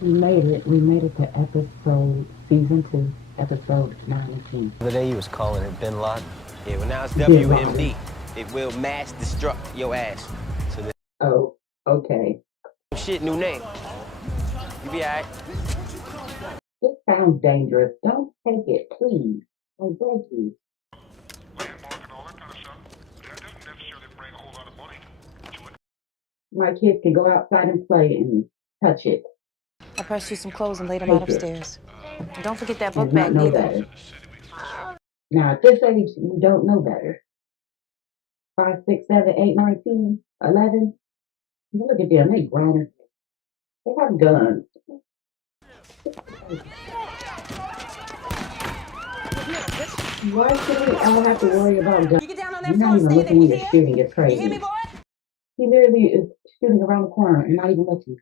We made it. We made it to season 2, episode 19. The other day you was calling it Bin Laden. Yeah, well now it's Bin WMD. Laden. It will mass destruct your ass. So this Oh, okay. shit, new name. You be alright. This sounds dangerous. Don't take it, please. I beg you. My kids can go outside and play and touch it. I pressed you some clothes and laid them Take out it. upstairs. And don't forget that And book not bag know neither. better. Now, at this age, you don't know better. 5, 6, 7, 8, 9, 10, 11. Look at them. They grown. They have guns. Why should we all have to worry about guns? You get down on You're that not floor and even stay looking there. when you're shooting. It's You hear me, crazy. boy? He literally is shooting around the corner and not even looking.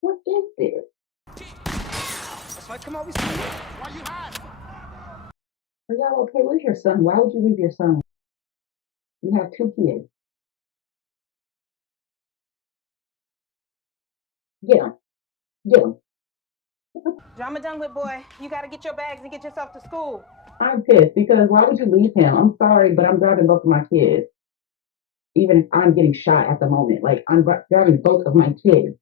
What is this? That's why come over here. Why you hiding? Are y'all okay? Where's your son? Why would you leave your son? You have 2 kids. Get him. Get him. Drama done with, boy. You gotta get your bags and get yourself to school. I'm pissed because why would you leave him? I'm sorry, but I'm driving both of my kids. Even if I'm getting shot at the moment. Like, I'm driving both of my kids.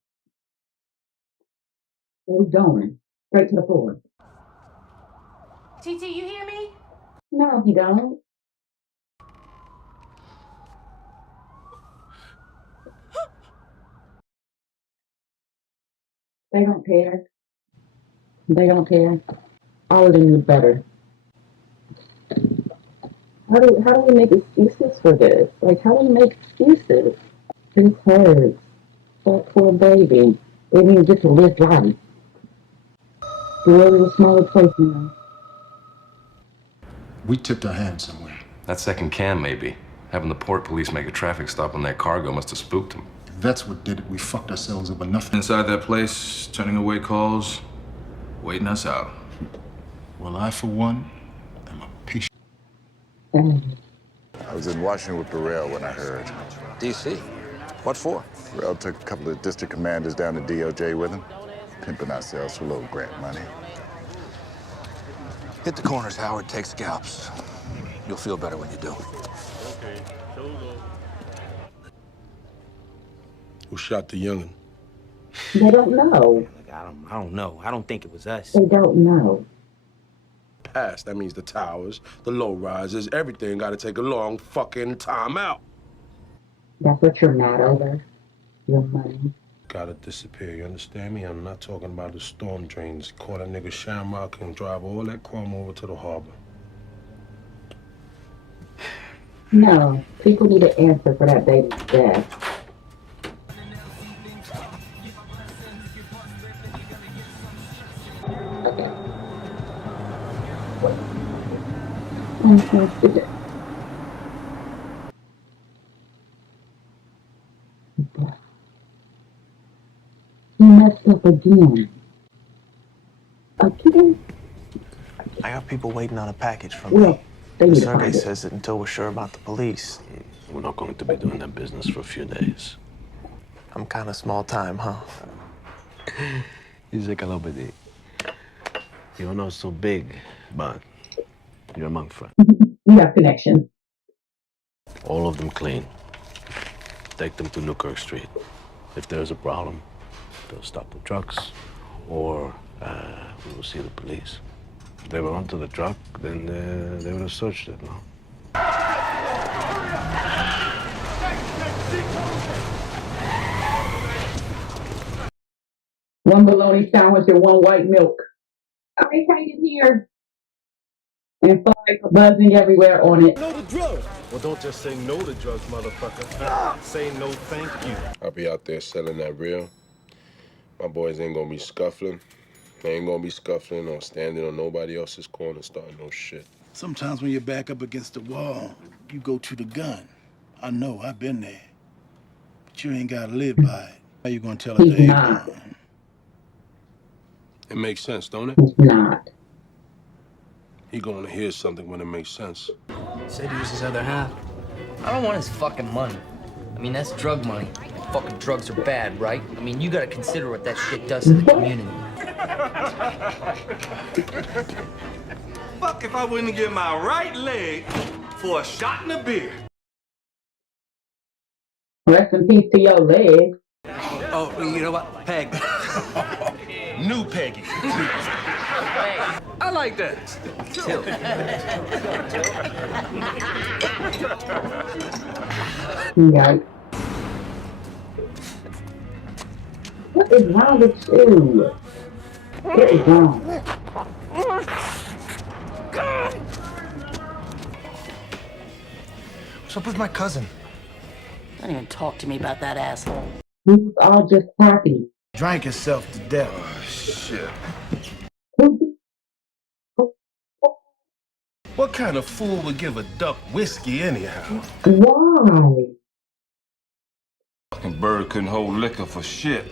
Where we going? Straight to the floor. TT, you hear me? No, he don't. They don't care. They don't care. All of them knew better. How do we make excuses for this? Like, how do we make excuses? This hurts. That poor baby. They didn't get to live life. The world is a smaller place now. We tipped our hand somewhere. That second can, maybe. Having the port police make a traffic stop on that cargo must have spooked them. That's what did it. We fucked ourselves over nothing. Inside that place, turning away calls, waiting us out. Well, I, for one, am a patient. I was in Washington with Burrell when I heard. D.C.? What for? Burrell took a couple of district commanders down to DOJ with him, pimping ourselves for a little grant money. Hit the corners, Howard. Take scalps. You'll feel better when you do. Who shot the young'un? They don't know. I don't know. I don't think it was us. They don't know. Past. That means the towers, the low rises, everything got to take a long fucking time out. That's what you're mad over. Your money. Gotta disappear, you understand me? I'm not talking about the storm drains. Caught a nigga Shamrock and drive all that chrome over to the harbor. No, people need to answer for that baby's death. Okay. He messed up again. Again? I got people waiting on a package from Well, me. they The need to survey find it. says that until we're sure about the police. We're not going to be doing that business for a few days. I'm kind of small time, huh? He's like a little bit. You're not so big, but you're among friends. You have connections. All of them clean. Take them to Newkirk Street. If there's a problem, they'll stop the trucks, or we will see the police. If they were onto the truck, then they would have searched it, no? One bologna sandwich and one white milk. I hate it here. And flies buzzing everywhere on it. Know the drugs. Well, don't just say no to drugs, motherfucker. Say no, thank you. I'll be out there selling that real. My boys ain't gonna be scuffling. They ain't gonna be scuffling or standing on nobody else's corner starting no shit. Sometimes when you're back up against the wall, you go to the gun. I know, I've been there. But you ain't gotta live by it. How you gonna tell us He's to not. It makes sense, don't it? He's not. He gonna hear something when it makes sense. Said he was his other half. I don't want his fucking money. I mean, that's drug money. Fucking drugs are bad, right? I mean, you gotta consider what that shit does to the community. Fuck if I wouldn't give my right leg for a shot in the beer. Rest in peace to your leg. Oh, you know what? Peg. New Peggy. I like that. Chill. Yikes. What is wrong with you? What is wrong? What's up with my cousin? Don't even talk to me about that asshole. We was all just happy. Drank himself to death. Oh, shit. What kind of fool would give a duck whiskey anyhow? Why? Fucking bird couldn't hold liquor for shit.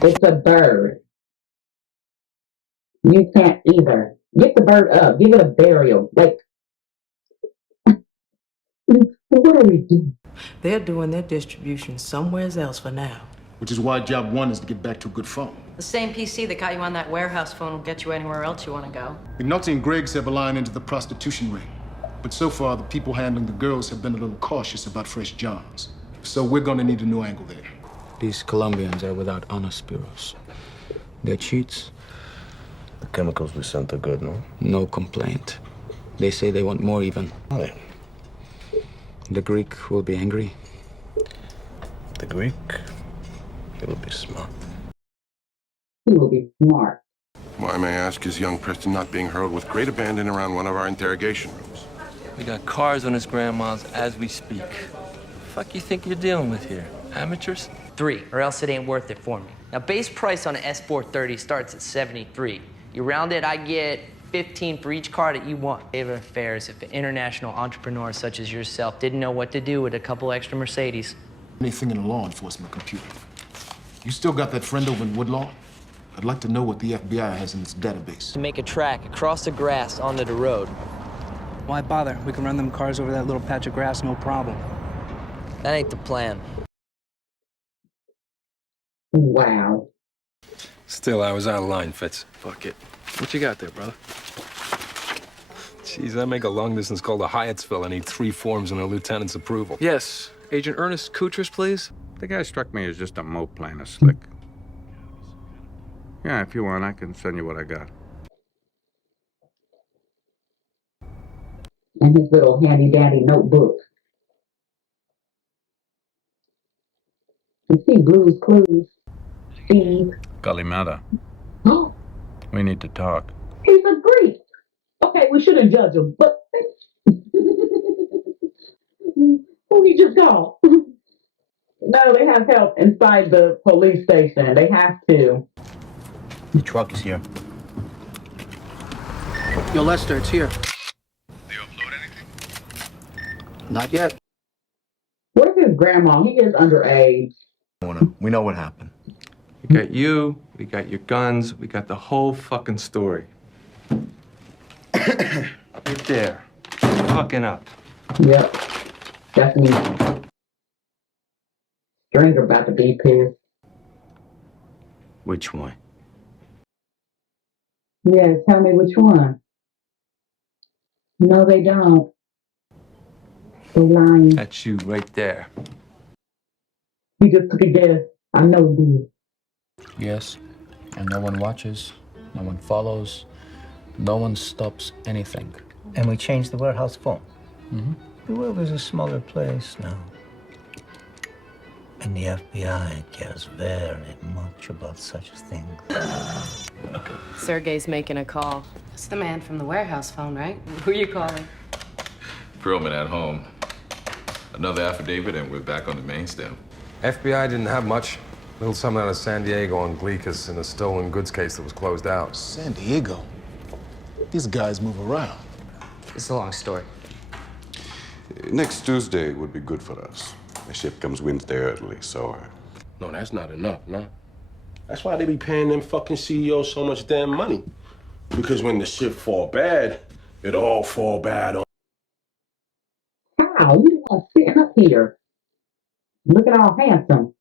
It's a bird. You can't either. Get the bird up. Give it a burial. Like, what are we doing? They're doing their distribution somewhere else for now. Which is why job one is to get back to a good phone. The same PC that got you on that warehouse phone will get you anywhere else you want to go. McNulty and Griggs have a line into the prostitution ring. But so far, the people handling the girls have been a little cautious about fresh johns. So we're gonna need a new angle there. These Colombians are without honest bureaus. They're cheats. The chemicals we sent are good, no? No complaint. They say they want more even. Why? The Greek will be angry. The Greek? He will be smart. He will be smart. Why, may I ask, is young Preston not being hurled with great abandon around one of our interrogation rooms? We got cars on his grandma's as we speak. Fuck you think you're dealing with here? Amateurs? 3, or else it ain't worth it for me. Now, base price on an S430 starts at 73. You round it, I get 15 for each car that you want. Save affairs if an international entrepreneur such as yourself didn't know what to do with a couple extra Mercedes. Anything in a law enforcement computer. You still got that friend over in Woodlawn? I'd like to know what the FBI has in its database. To make a track across the grass onto the road. Why bother? We can run them cars over that little patch of grass, no problem. That ain't the plan. Wow. Still, I was out of line, Fitz. Fuck it. What you got there, brother? Jeez, I make a long-distance call to Hyattsville. I need 3 forms and a lieutenant's approval. Yes. Agent Ernest Kuchers, please. The guy struck me as just a mope playing a slick. Yeah, if you want, I can send you what I got. And his little handy-dandy notebook. You see Blue's Clues? Steve. Kalimata. Oh, We need to talk. he's a Greek. Okay, we shouldn't judge him, but who he just called? No, they have help inside the police station. They have to. The truck is here. Yo, Lester, it's here. They upload anything? Not yet. Where's his grandma? He is underage. We know what happened. We got you, we got your guns, we got the whole fucking story. Right there. Fucking up. Yep. That's me. Stranger about to be pissed. Which one? Yeah, tell me which one. No, they don't. They're lying. That's you right there. You just took a guess. I know you Yes. And no one watches, no one follows, no one stops anything. And we changed the warehouse phone. Mm-hmm. The world is a smaller place now. And the FBI cares very much about such things. Sergey's making a call. It's the man from the warehouse phone, right? Who you calling? Perlman at home. Another affidavit, and we're back on the main stem. FBI didn't have much. Little something out of San Diego on Gleekus in a stolen goods case that was closed out. San Diego? These guys move around. It's a long story. Next Tuesday would be good for us. The ship comes Wednesday early, so... No, that's not enough, no. That's why they be paying them fucking CEOs so much damn money. Because when the shit fall bad, it all fall bad on... How? You are sitting up here. Looking all handsome.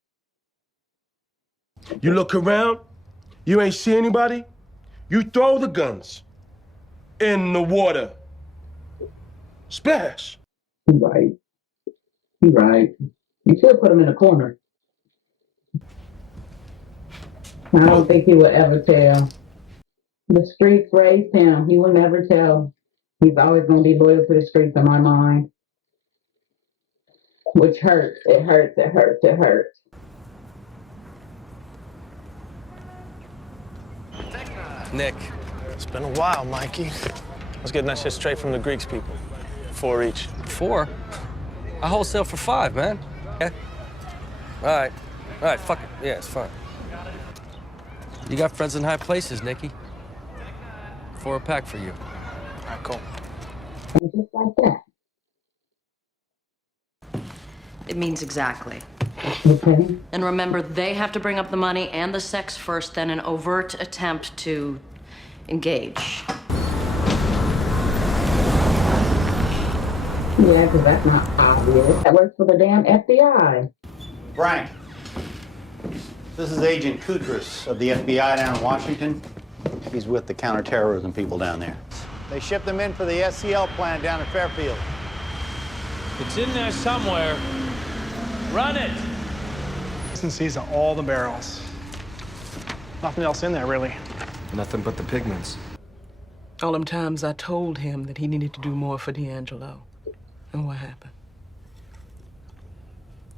You look around, you ain't see anybody, you throw the guns in the water. Splash. You right. You right. You should put him in a corner. I don't think he would ever tell. The streets raised him. He will never tell. He's always going to be loyal to the streets in my mind. Which hurts. It hurts. It hurts. It hurts. Nick. It's been a while, Mikey. I was getting that shit straight from the Greeks people. 4 each. 4? I wholesale for 5, man. Yeah? All right, fuck it. Yeah, it's fine. You got friends in high places, Nicky. 4 a pack for you. All right, cool. And just like that. It means exactly. Okay. And remember, they have to bring up the money and the sex first, then an overt attempt to engage. Yeah, because that's not obvious. That works for the damn FBI. Frank, this is Agent Kudris of the FBI down in Washington. He's with the counterterrorism people down there. They shipped them in for the SCL plant down in Fairfield. It's in there somewhere. Run it! Consistencies of all the barrels. Nothing else in there, really. Nothing but the pigments. All them times I told him that he needed to do more for D'Angelo. And what happened?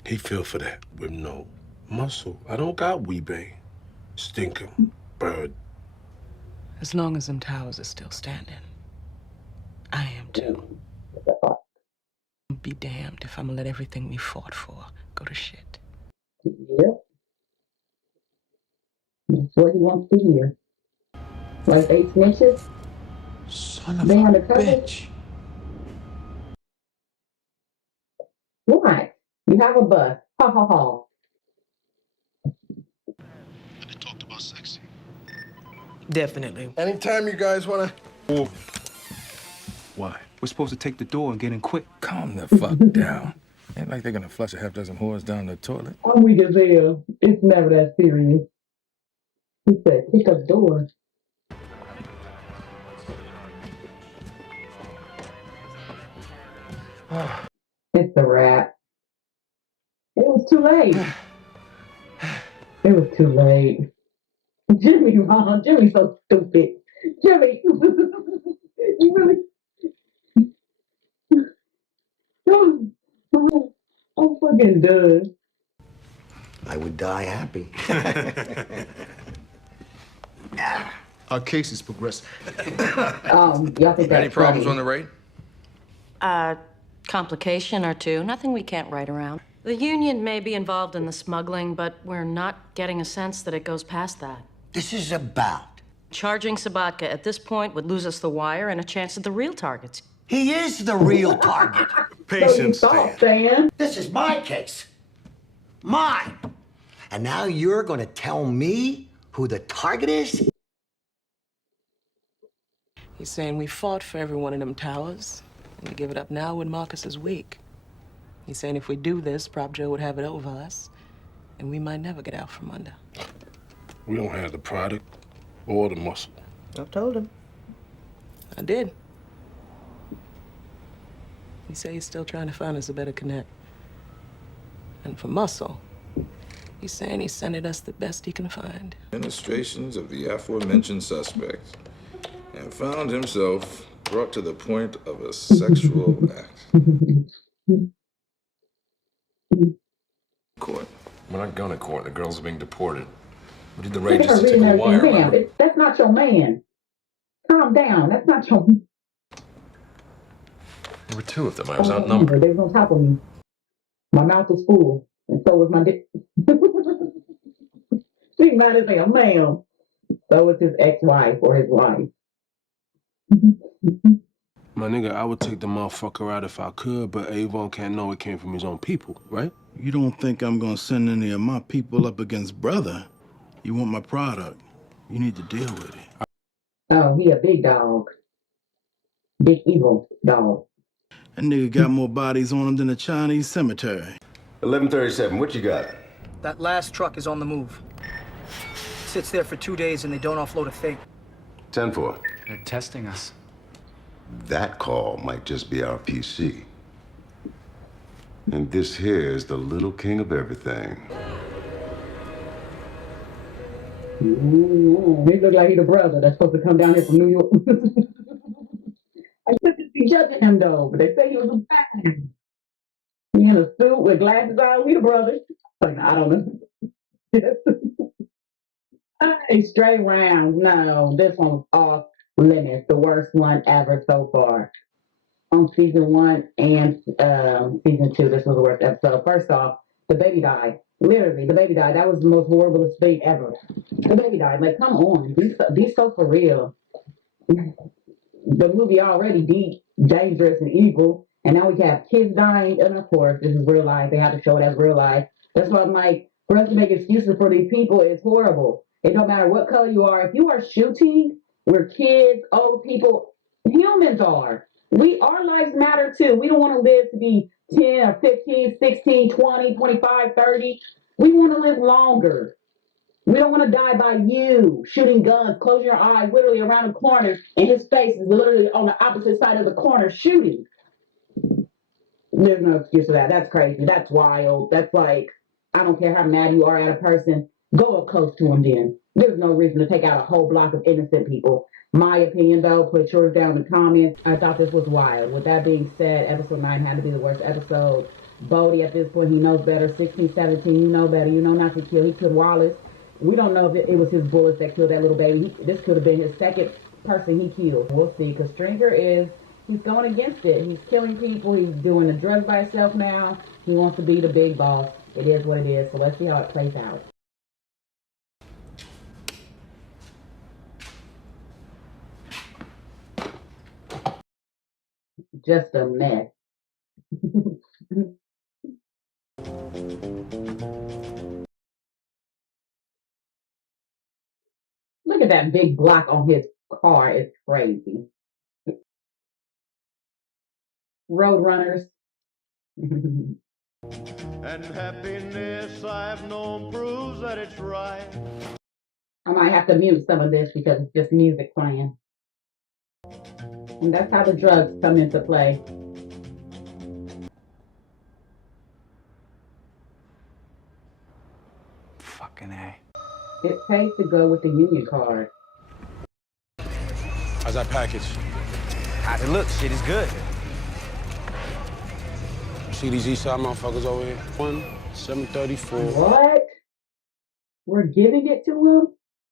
He fell for that with no muscle. I don't got Weebay. Stinker. Bird. As long as them towers are still standing, I am too. Be damned if I'm gonna let everything we fought for go to shit. Yep. That's what he wants to hear. Like 8 snitches? Son of They a undercover? bitch. What? You have a bus. Ha ha ha. They talked about sexy. Definitely. Anytime you guys wanna... Why? We're supposed to take the door and get in quick. Calm the fuck down. Ain't like they're gonna flush a half dozen whores down the toilet. I'm weak as hell. It's never that serious. He said, pick up door. It's a wrap. It was too late. It was too late. Jimmy, Ron. Jimmy's so stupid. Jimmy. You really... I'm fucking done. I would die happy. Our case is progressing. Y'all think Any that's problems funny? on the raid? Complication or two. Nothing we can't write around. The union may be involved in the smuggling, but we're not getting a sense that it goes past that. This is about. Charging Sabatka at this point would lose us the wire and a chance at the real targets. He is the real target. Patience, Stan. This is my case. Mine. And now you're gonna tell me who the target is? He's saying we fought for every one of them towers, and we give it up now when Marcus is weak. He's saying if we do this, Prop Joe would have it over us, and we might never get out from under. We don't have the product or the muscle. I've told him. I did. He said he's still trying to find us a better connect. And for muscle, he's saying he's sending us the best he can find. Administrations of the aforementioned suspect and found himself brought to the point of a sexual act. Court. We're not going to court. The girls are being deported. We did the raid You're just to tickle the wire, ma'am, remember? that's not your man. Calm down. That's not your... There were 2 of them. I was outnumbered. They was on top of me. My mouth was full, and so was my dick. She might as well, ma'am. So was his ex-wife or his wife. My nigga, I would take the motherfucker out if I could, but Avon can't know it came from his own people, right? You don't think I'm gonna send any of my people up against brother? You want my product. You need to deal with it. Oh, he a big dog. Big evil dog. That nigga got more bodies on him than a Chinese cemetery. 1137, what you got? That last truck is on the move. Sits there for 2 days and they don't offload a thing. 10-4. They're testing us. That call might just be our PC. And this here is the little king of everything. Ooh, he look like he the brother that's supposed to come down here from New York. I couldn't be judging him though, but they say he was a bad. He in a suit with glasses on. We the brothers. Like, I don't know. Hey, straight round. No, this one was off limits. The worst one ever so far. On season 1 and season 2, this was the worst episode. First off, the baby died. Literally, the baby died. That was the most horriblest thing ever. The baby died. Like, come on, be so for real. The movie already deep, dangerous, and evil, and now we have kids dying. And of course, this is real life. They have to show it as real life. That's why I'm like, for us to make excuses for these people is horrible. It don't matter what color you are. If you are shooting where kids, old people, humans are. Our lives matter too. We don't want to live to be 10 or 15, 16, 20, 25, 30. We want to live longer. We don't want to die by you shooting guns, close your eyes, literally around the corner, and his face is literally on the opposite side of the corner shooting. There's no excuse for that. That's crazy. That's wild. That's like, I don't care how mad you are at a person, go up close to him then. There's no reason to take out a whole block of innocent people. My opinion, though, put yours down in the comments. I thought this was wild. With that being said, episode 9 had to be the worst episode. Bodie, at this point, he knows better. 16, 17, you know better. You know not to kill. He killed Wallace. We don't know if it was his bullets that killed that little baby. This could have been his second person he killed. We'll see, because Stringer he's going against it. He's killing people. He's doing the drugs by himself now. He wants to be the big boss. It is what it is, so let's see how it plays out. Just a mess. Look at that big block on his car. It's crazy. Roadrunners. And happiness I've known proves that it's right. I might have to mute some of this because it's just music playing. And that's how the drugs come into play. Fucking A. It pays to go with the union card. How's that package? How's it look? Shit is good. See these east side motherfuckers over here? 734. What? We're giving it to him?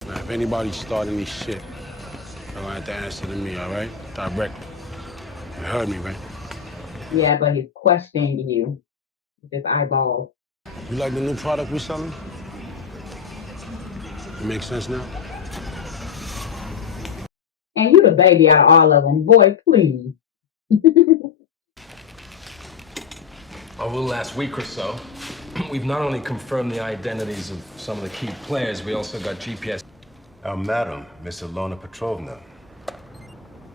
Now, if anybody's starting this shit, they're gonna have to answer to me, all right? Directly. You heard me, right? Yeah, but he's questioning you with his eyeballs. You like the new product we're selling? It makes sense now? And you the baby out of all of them. Boy, please. Over the last week or so, we've not only confirmed the identities of some of the key players, we also got GPS. Madam, Miss Ilona Petrovna.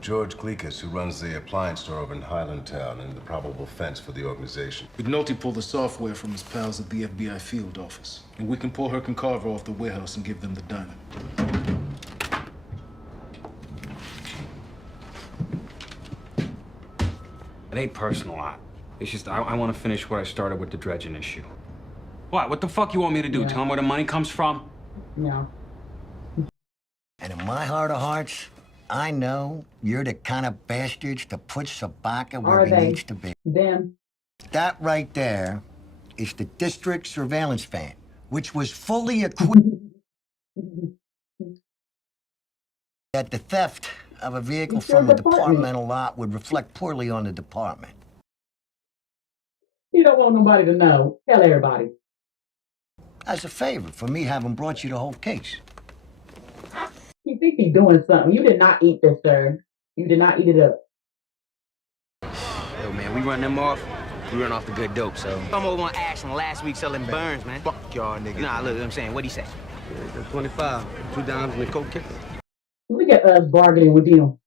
George Gleekus, who runs the appliance store over in Highlandtown, and the probable fence for the organization. McNulty pulled the software from his pals at the FBI field office. And we can pull Herc and Carver off the warehouse and give them the diamond. It ain't personal, it's just I want to finish what I started with the dredging issue. What the fuck you want me to do? Yeah. Tell them where the money comes from? No. And in my heart of hearts, I know you're the kind of bastards to put Sabaka where he needs to be. Them. That right there is the district surveillance van, which was fully equipped. That the theft of a vehicle from a departmental lot would reflect poorly on the department. You don't want nobody to know. Tell everybody. As a favor for me having brought you the whole case. He thinks he's doing something. You did not eat this, sir. You did not eat it up. Yo, man, we run them off. We run off the good dope, so. I'm over on Ashland last week selling Burns, man. Fuck y'all, niggas. Nah, look, I'm saying, what'd he say? 25, 2 dimes and a coke kicker. Look at us bargaining with him.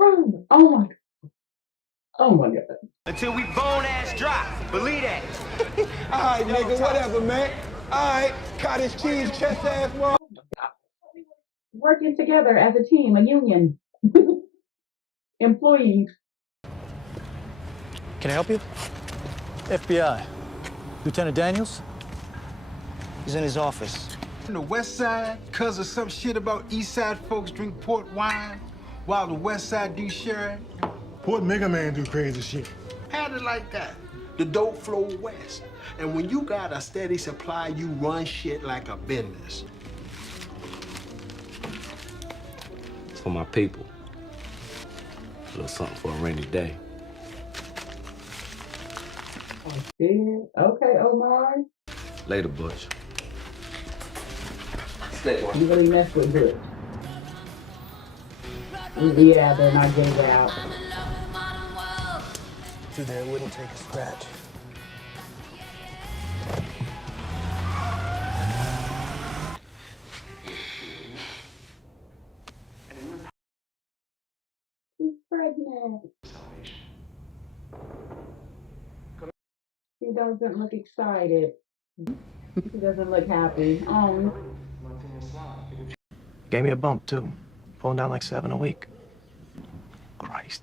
Oh my. Oh my God. Until we bone-ass dry. Believe that. All right, nigga, whatever, man. All right, cottage cheese, chest ass, bro. Working together as a team, a union. Employees. Can I help you? FBI. Lieutenant Daniels? He's in his office. On the west side, cause of some shit about east side folks drink port wine, while the west side do sherry. Port Mega Man do crazy shit. Had it like that. The dope flow west. And when you got a steady supply, you run shit like a business. It's for my people. A little something for a rainy day. Okay, Omar. Later, Butch. You really mess with Butch. Yeah, they're not getting out. Through there wouldn't take a scratch. She's pregnant. She doesn't look excited. She doesn't look happy. Gave me a bump, too. Pulling down like 7 a week. Christ.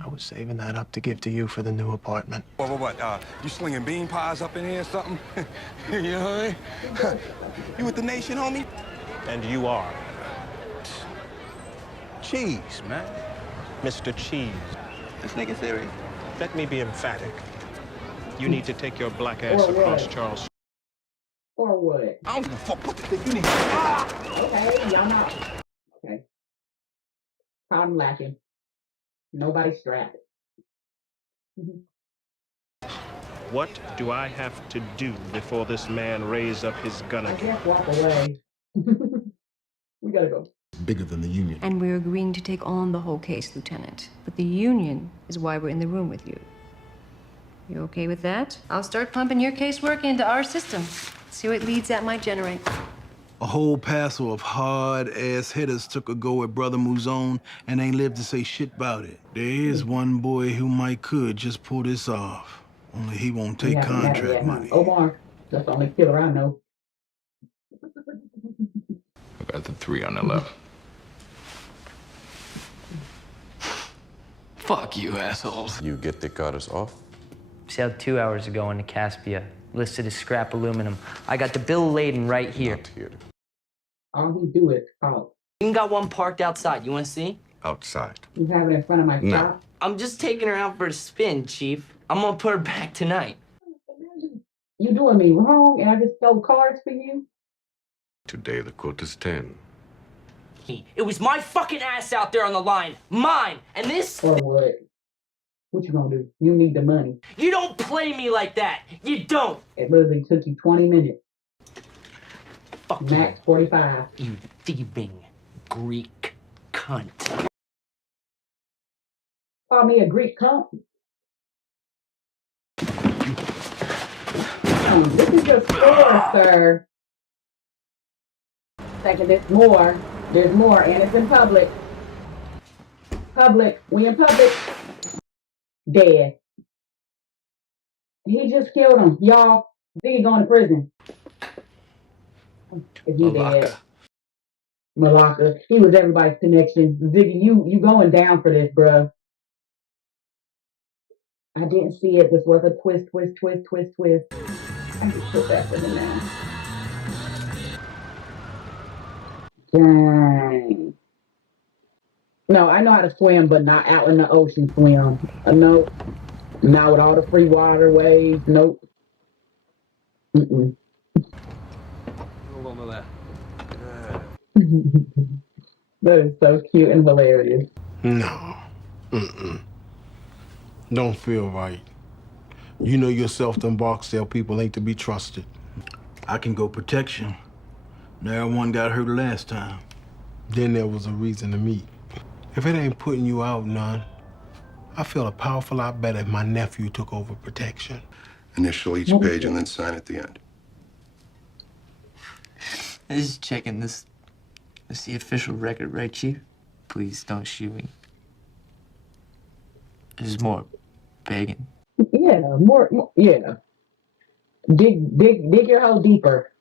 I was saving that up to give to you for the new apartment. What? You slinging bean pies up in here or something? You know what I mean? You with the nation, homie? And you are. Cheese, man. Mr. Cheese. This nigga serious? Let me be emphatic. You need to take your black ass across Charles. Or what? I don't give a fuck. What the fuck you need? Okay, y'all not. Okay. Cotton lacking. Nobody strapped. What do I have to do before this man raise up his gun I again? can't walk away. We gotta go. Bigger than the Union. And we're agreeing to take on the whole case, Lieutenant. But the Union is why we're in the room with you. You okay with that? I'll start pumping your casework into our system. See what leads that might generate. A whole passel of hard-ass hitters took a go at Brother Muzone and ain't lived to say shit about it. There is one boy who might could just pull this off. Only he won't take contract money. Omar, that's the only killer I know. I got the 3 on the left. Fuck you, assholes. You get the cutters off? Sailed 2 hours ago into Caspia. Listed as scrap aluminum. I got the bill laden right here. Not here. All he do is talk. Even got one parked outside. You want to see? Outside. You have it in front of my No. shop. I'm just taking her out for a spin, Chief. I'm gonna put her back tonight. You doing me wrong, and I just stole cars for you? Today the quote is 10. It was my fucking ass out there on the line. Mine. And this... Or what? What you gonna do? You need the money. You don't play me like that. You don't. It literally took you 20 minutes. Fuck Max 45. You thieving Greek cunt. Call me a Greek cunt. This is your store, sir. Second, there's more. There's more, and it's in public. Public. We in public. Dead. He just killed him, y'all. Ziggy going to prison. If he dead. Malacca. He was everybody's connection. Ziggy, you going down for this, bruh. I didn't see it. This was a twist. I just put that in there. Dang. No, I know how to swim, but not out in the ocean swim. No. Not with all the free waterways. Nope. Mm-mm. Hold on to That is so cute and hilarious. No. Don't feel right. You know yourself them Barksdale people ain't to be trusted. I can go protection. Now one got hurt last time. Then there was a reason to meet. If it ain't putting you out none, I feel a powerful lot better if my nephew took over protection. Initial each page and then sign at the end. Just checking this. This the official record, right, Chief? Please don't shoot me. Is more pagan. Yeah, more, yeah. Dig your hole deeper.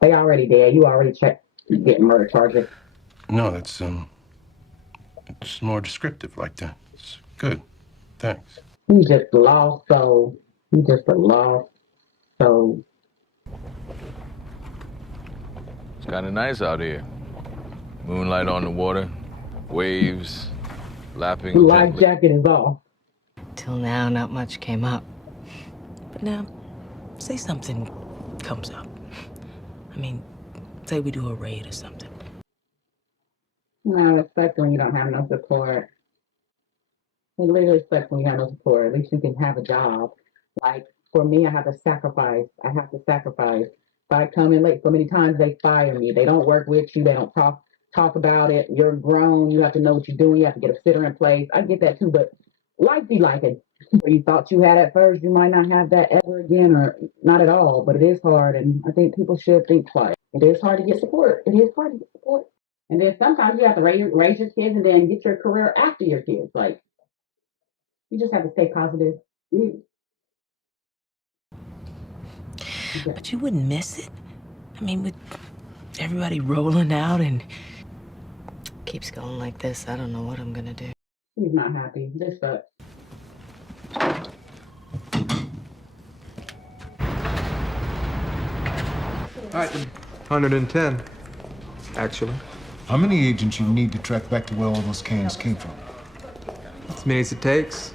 They already dead. You already checked getting murder charges. No, it's more descriptive like that. It's good. Thanks. He's just a lost soul. He's just a lost soul. It's kind of nice out here. Moonlight on the water, waves, lapping The life gently. jacket is off. Till now, not much came up. But now, say something comes up. I mean, say we do a raid or something. No, especially when you don't have no support. It literally sucks when you have no support. At least you can have a job. Like, for me, I have to sacrifice. I have to sacrifice. If I come in late so many times, they fire me. They don't work with you. They don't talk about it. You're grown. You have to know what you're doing. You have to get a sitter in place. I get that too, but life be like it. Where you thought you had at first, you might not have that ever again, or not at all. But it is hard, and I think people should think twice. It is hard to get support. It is hard to get support. And then sometimes you have to raise your kids and then get your career after your kids. Like, you just have to stay positive. But you wouldn't miss it? I mean, with everybody rolling out and keeps going like this, I don't know what I'm gonna do. He's not happy. This sucks. All right, 110, actually. How many agents you need to track back to where all those cans came from? As many as it takes.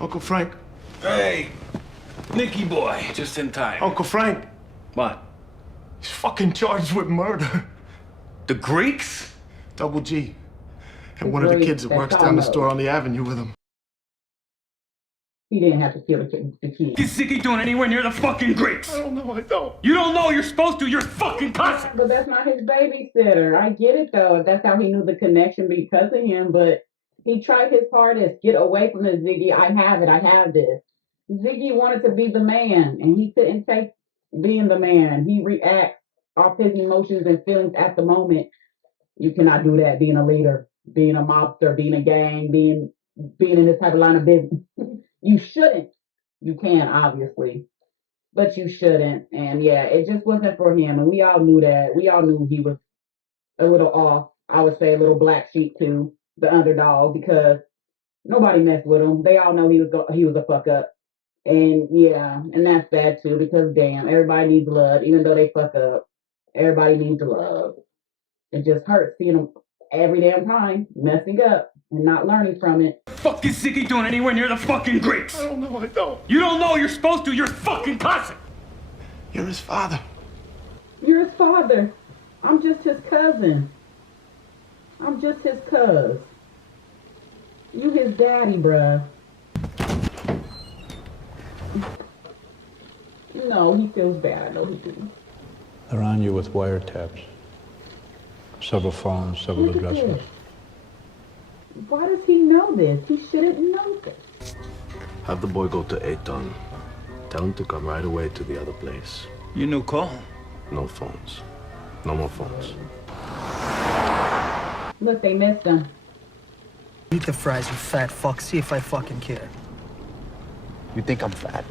Uncle Frank. Hey, Nicky boy, just in time. Uncle Frank. What? He's fucking charged with murder. The Greeks? Double G. And one of the kids that works down the store on the avenue with him. He didn't have to kill the kid. Is Ziggy doing anywhere near the fucking Greeks? I don't know, I don't. You don't know, you're supposed to, you're fucking cousin. But that's not his babysitter. I get it though. That's how he knew the connection because of him. But he tried his hardest. Get away from the Ziggy. I have this. Ziggy wanted to be the man, and he couldn't take being the man. He reacts off his emotions and feelings at the moment. You cannot do that being a leader, being a mobster, being a gang, being in this type of line of business. You shouldn't. You can, obviously, but you shouldn't. And yeah, it just wasn't for him. And we all knew that. We all knew he was a little off. I would say a little black sheep too, the underdog, because nobody messed with him. They all know he was a fuck up. And yeah, and that's bad too, because damn, everybody needs love, even though they fuck up. Everybody needs love. It just hurts seeing them every damn time messing up and not learning from it. Fuck is Ziggy doing anywhere near the fucking Greeks? I don't know, I don't. You don't know, you're supposed to, you're fucking cousin. You're his father. You're his father. I'm just his cousin. I'm just his cuz. You his daddy, bruh. No, he feels bad. I know he do. They're on you with wiretaps. Several phones, several Look at addresses. this. Why does he know this? He shouldn't know this. Have the boy go to Eton. Tell him to come right away to the other place. Your new call? No phones. No more phones. Look, they missed him. Eat the fries, you fat fuck. See if I fucking care. You think I'm fat?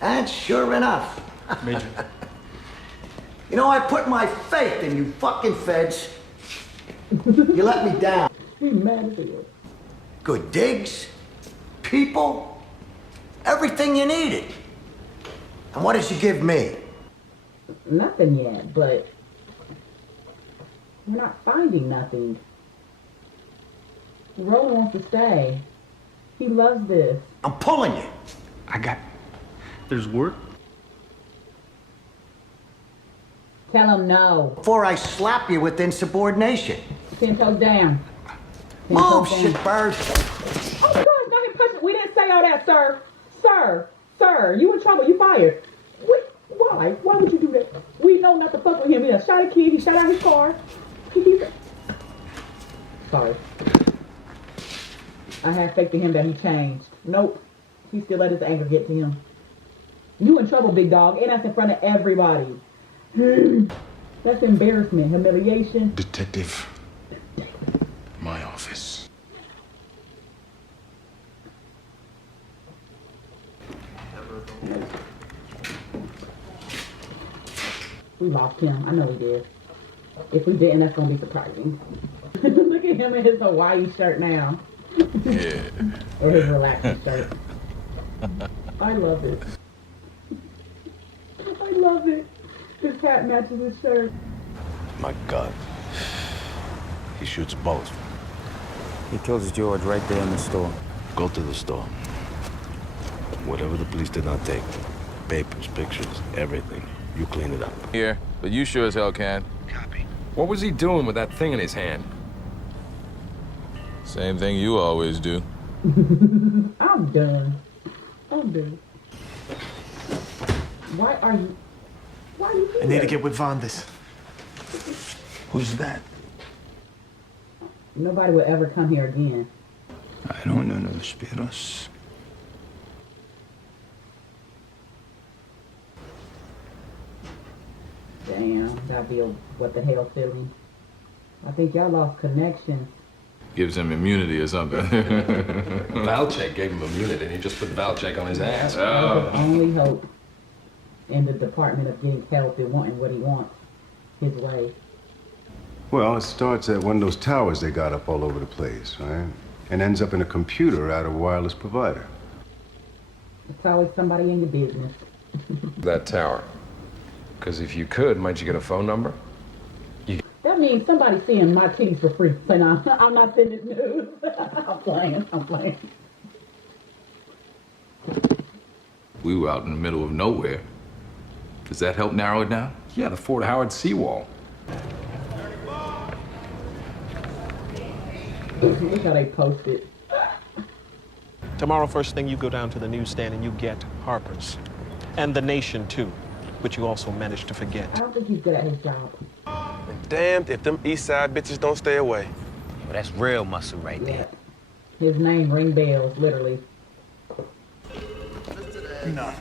And sure enough. Major. You know, I put my faith in you fucking feds. You let me down. He's mad at you. Good digs, people, everything you needed. And what did you give me? Nothing yet, but we're not finding nothing. Roland wants to stay. He loves this. I'm pulling you. There's work? Tell him no. Before I slap you with insubordination. 10 toes down. 10 Move, toes down. shit bird. Oh, God, not him punching. We didn't say all that, sir. Sir, you in trouble. You fired. Why? Why would you do that? We know not to fuck with him. He done shot a kid. He shot out his car. Sorry. I had faith in him that he changed. Nope. He still let his anger get to him. You in trouble, big dog, and that's in front of everybody. That's embarrassment, humiliation. Detective, my office. We lost him. I know we did. If we didn't, that's gonna be surprising. Look at him in his Hawaii shirt now. Yeah. Or his relaxing shirt. I love it. I love it. His hat matches his shirt. My God. He shoots both. He kills George right there in the store. Go to the store. Whatever the police did not take, papers, pictures, everything, you clean it up. Here, but you sure as hell can. Copy. What was he doing with that thing in his hand? Same thing you always do. I'm done. I'm done. Why are you here? I need to get with Vandas. Who's that? Nobody will ever come here again. I don't know los Spiros. Damn, that'd be a what the hell feeling. I think y'all lost connection. Gives him immunity or something. Valchek gave him immunity, and he just put Valchek on his ass. That's the only hope in the department of getting help and wanting what he wants his way. Well, it starts at one of those towers they got up all over the place, right? And ends up in a computer at a wireless provider. It's always somebody in your business. That tower. Because if you could, might you get a phone number? That means somebody seeing my titties for free. So no, I'm not sending news. I'm playing. We were out in the middle of nowhere. Does that help narrow it down? Yeah, the Fort Howard seawall. Look how they post it. Tomorrow, first thing, you go down to the newsstand and you get Harper's. And The Nation, too, which you also managed to forget. I don't think he's good at his job. And damned if them East Side bitches don't stay away. Well, that's real muscle right there. His name ring bells, literally. No.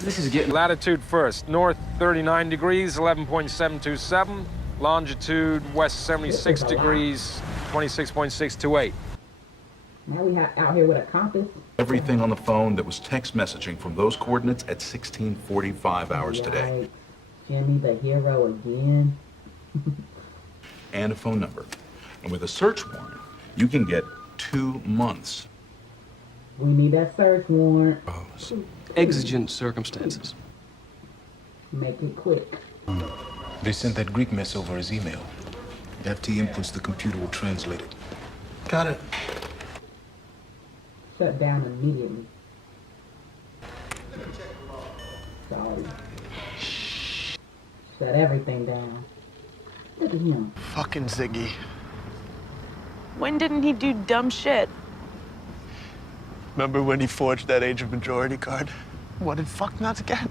This is getting latitude first. North 39 degrees, 11.727. Longitude west 76 degrees, 26.628. Now we out here with a compass. Everything on the phone that was text messaging from those coordinates at 16:45 hours today. Right. Jimmy the hero again. And a phone number. And with a search warrant, you can get 2 months. We need that search warrant. Exigent circumstances. Make it quick. They sent that Greek mess over as email. After he inputs, the computer will translate it. Got it. Shut down immediately. Sorry. Shut everything down. Look at him. Fucking Ziggy. When didn't he do dumb shit? Remember when he forged that age of majority card? What did fuck nuts get?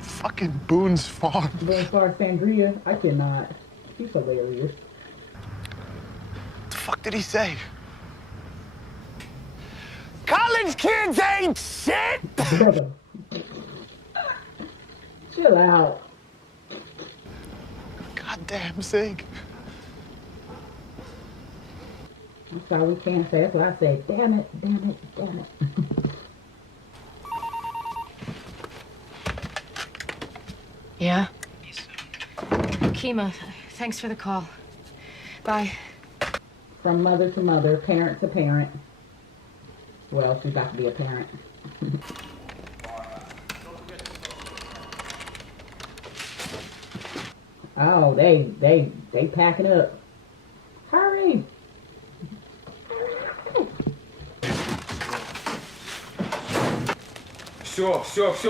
Fucking Boone's Farm. Boone's Farm Sangria? I cannot. He's hilarious. What the fuck did he say? College kids ain't shit! Brother. Chill out. Goddamn Zig. I'm sorry, we can't say. That's what I said. Damn it, damn it, damn it. Yeah? Kima, thanks for the call. Bye. From mother to mother, parent to parent. Well, she's about to be a parent. Oh, they packing up. Hurry! Все,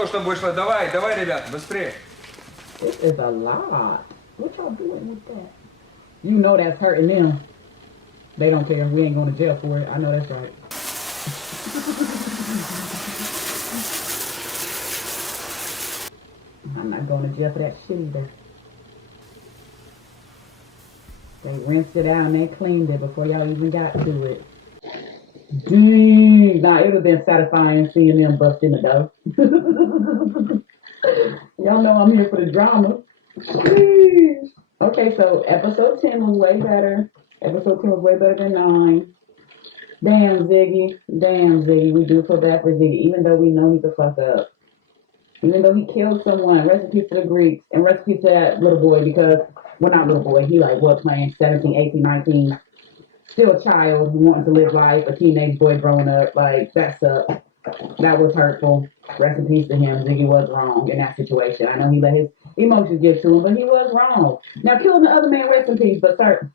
что вышло. Давай, ребята, быстрее. This is a lot. What y'all doing with that? You know that's hurting them. They don't care. We ain't going to jail for it. I know that's right. I'm not going to jail for that shit either. They rinsed it out and they cleaned it before y'all even got to it. Dude, nah, it would have been satisfying seeing them bust in the door. Y'all know I'm here for the drama. Jeez. Okay, so episode 10 was way better. Episode 10 was way better than 9. Damn, Ziggy. Damn, Ziggy. We do feel bad for Ziggy, even though we know he's a fuck up. Even though he killed someone. Rest in peace to the Greeks. And rest in peace to that little boy because, well, not little boy. He, like, what, playing 17, 18, 19. Still a child wanting to live life. A teenage boy growing up. Like, that sucks. That was hurtful. Rest in peace to him. Ziggy was wrong in that situation. I know he let his emotions get to him, but he was wrong. Now, killing the other man, rest in peace, but sir,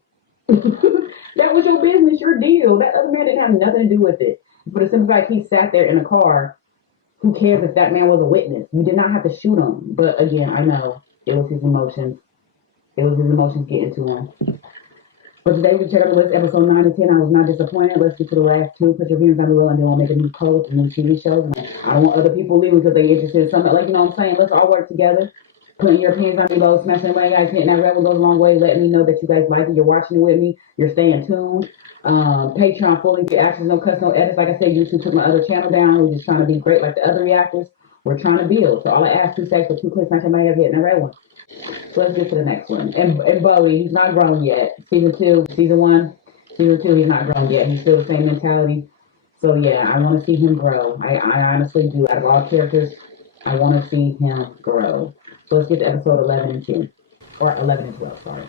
that was your business, your deal. That other man didn't have nothing to do with it. For the simple fact he sat there in a car, who cares if that man was a witness? You did not have to shoot him. But again, I know it was his emotions. It was his emotions getting to him. But today we checked out the list, episode 9 and 10. I was not disappointed. Let's get to the last two. Put your views on the roll and then we'll make a new poll with the new TV shows. And I don't want other people leaving because they're interested in something. Like, you know what I'm saying? Let's all work together. Putting your opinions on below, smashing away, guys, hitting that red one goes a long way, letting me know that you guys like it, you're watching it with me, you're staying tuned. Patreon, fully get actions, no cuts, no edits. Like I said, YouTube took my other channel down. We're just trying to be great like the other reactors. We're trying to build. So all I ask, 2 seconds for 2 clicks, smashing my head, hitting that red one. So let's get to the next one. And Bodie, he's not grown yet. Season 2, Season 1, Season 2, he's not grown yet. He's still the same mentality. So yeah, I want to see him grow. I honestly do. Out of all characters, I want to see him grow. So let's get to episode 11 and 10. Or 11 and 12, sorry.